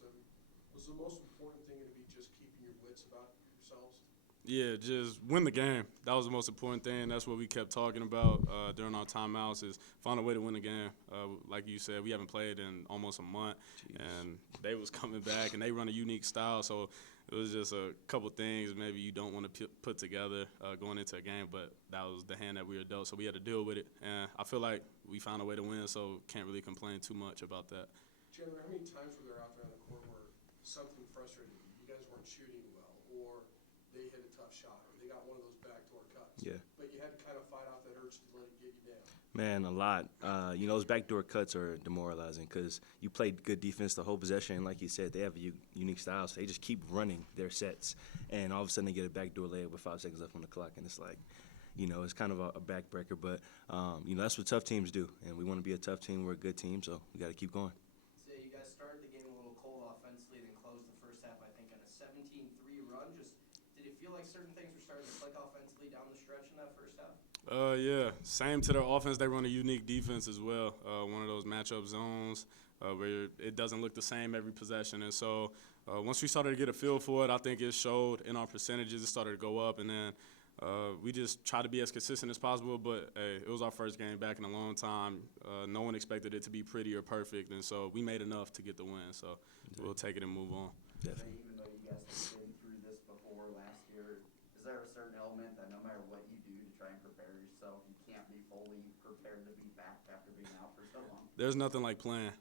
them. Was the most important thing going to be just keeping your wits about yourselves? Yeah, just win the game. That was the most important thing. That's what we kept talking about during our timeouts is find a way to win the game. Like you said, we haven't played in almost a month, and they was coming back, and they run a unique style. So it was just a couple things maybe you don't want to put together going into a game, but that was the hand that we were dealt. So we had to deal with it, and I feel like we found a way to win, so can't really complain too much about that. Chandler, how many times were there out there on the court where something frustrated you? You guys weren't shooting well, or they hit a tough shot, or they got one of those backdoor cuts. Yeah. But you had to kind of fight off that urge to let it get you down. Man, a lot. Those backdoor cuts are demoralizing because you played good defense the whole possession. And like you said, they have a unique style, so they just keep running their sets. And all of a sudden they get a backdoor layup with 5 seconds left on the clock, and it's like, it's kind of a backbreaker. But, that's what tough teams do. And we want to be a tough team. We're a good team, so we got to keep going. So you guys started the game a little cold offensively, then closed the first half, I think, on a 17-3 run. Just did it feel like certain things were starting to click offensively down the stretch in that first half? Yeah, same to their offense. They run a unique defense as well. One of those matchup zones where it doesn't look the same every possession. And so once we started to get a feel for it, I think it showed in our percentages. It started to go up, and then we just tried to be as consistent as possible. But hey, it was our first game back in a long time. No one expected it to be pretty or perfect, and so we made enough to get the win. So we'll take it and move on. Definitely. Even though you guys have been through this before last year, is there a certain element that no matter what you do to try and prepare yourself, you can't be fully prepared to be back after being out for so long? There's nothing like playing.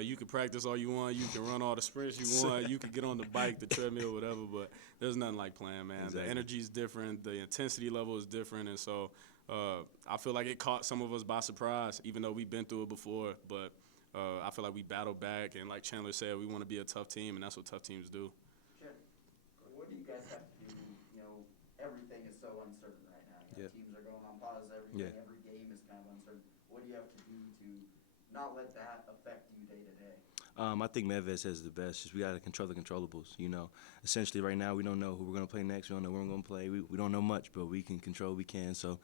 You can practice all you want. You can run all the sprints you want. You can get on the bike, the treadmill, whatever, but there's nothing like playing, man. Exactly. The energy is different. The intensity level is different. And so I feel like it caught some of us by surprise, even though we've been through it before. But I feel like we battled back. And like Chandler said, we want to be a tough team, and that's what tough teams do. Sure. What do you guys have to do? Everything is so uncertain right now. Teams are going on pause. Everything, every game is kind of uncertain. What do you have to do to not let that affect you day to day? I think Medved says the best. Just we got to control the controllables. Essentially right now we don't know who we're going to play next. We don't know where we're going to play. We don't know much, but we can control what we can. So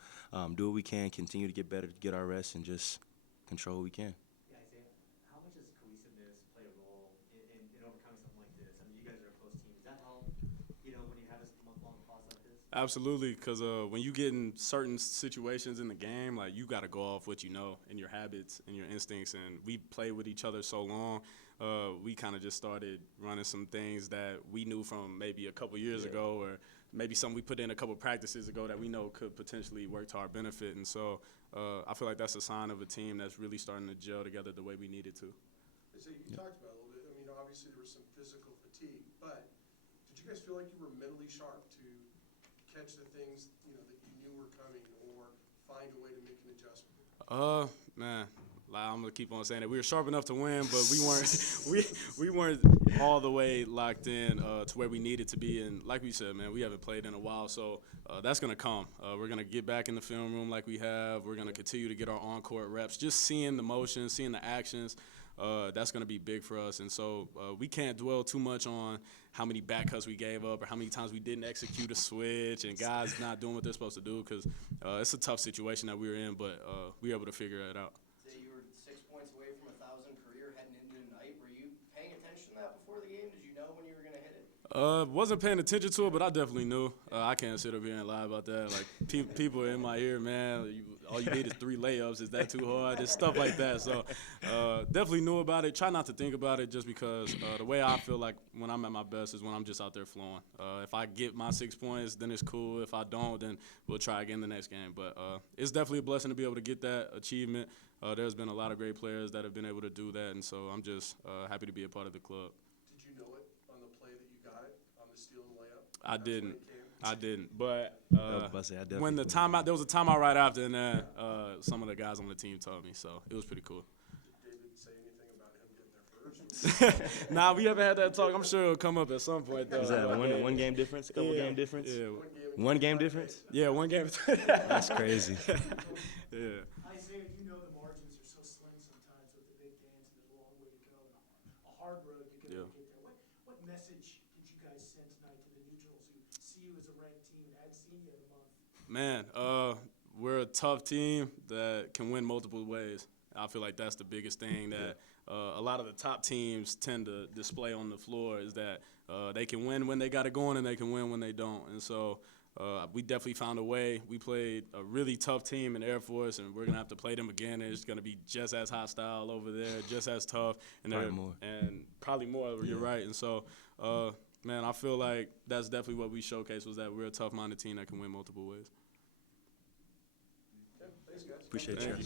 do what we can, continue to get better, to get our rest, and just control what we can. Yeah, Isaiah, how much does cohesiveness play a role in overcoming something like this? I mean, you guys are a close team. Does that help, when you have this month-long pause like this? Absolutely, because when you get in certain situations in the game, like you got to go off what you know and your habits and your instincts. And we played with each other so long, we kind of just started running some things that we knew from maybe a couple years ago, or maybe something we put in a couple practices ago that we know could potentially work to our benefit. And so I feel like that's a sign of a team that's really starting to gel together the way we needed to. So you talked about it a little bit. I mean, obviously there was some physical fatigue, but did you guys feel like you were mentally sharp to catch the things that you knew were coming, or find a way to make an adjustment? Man, I'm gonna keep on saying that we were sharp enough to win, but we weren't we weren't all the way locked in to where we needed to be. And like we said, man, we haven't played in a while, so that's gonna come. We're gonna get back in the film room like we have. We're gonna continue to get our on-court reps, just seeing the motion, seeing the actions. That's going to be big for us. And so we can't dwell too much on how many back cuts we gave up or how many times we didn't execute a switch and guys not doing what they're supposed to do, because it's a tough situation that we were in, but we were able to figure it out. Say you were 6 points away from 1,000 career heading into tonight. Were you paying attention to that before the game? Did you know when you were going to hit it? Wasn't paying attention to it, but I definitely knew. I can't sit up here and lie about that. Like, people in my ear, man, all you need is 3 layups. Is that too hard? It's stuff like that. So definitely knew about it. Try not to think about it, just because the way I feel like when I'm at my best is when I'm just out there flowing. If I get my 6 points, then it's cool. If I don't, then we'll try again the next game. But it's definitely a blessing to be able to get that achievement. There's been a lot of great players that have been able to do that, and so I'm just happy to be a part of the club. Did you know it on the play that you got it, on the steal and layup? I didn't. But I when the timeout, there was a timeout right after, and then some of the guys on the team told me, so it was pretty cool. Did David say anything about him getting there first? Nah, we haven't had that talk. I'm sure it'll come up at some point, though. Is that one game difference? A couple game difference? Yeah. One game difference? Yeah, one game. That's crazy. Yeah. Isaiah, the margins are so slim sometimes with the big games, and there's a long way to go, and a hard road to get there. What message did you guys send tonight to the neutrals who see you as a ranked team and hadn't seen you in a month? Man, we're a tough team that can win multiple ways. I feel like that's the biggest thing that a lot of the top teams tend to display on the floor is that they can win when they got it going and they can win when they don't. And so we definitely found a way. We played a really tough team in Air Force, and we're going to have to play them again. It's going to be just as hostile over there, just as tough. And Probably more. And probably more, you're right. And so, man, I feel like that's definitely what we showcased was that we're a tough-minded team that can win multiple ways. Yeah, thanks, guys. Appreciate Thank you. you.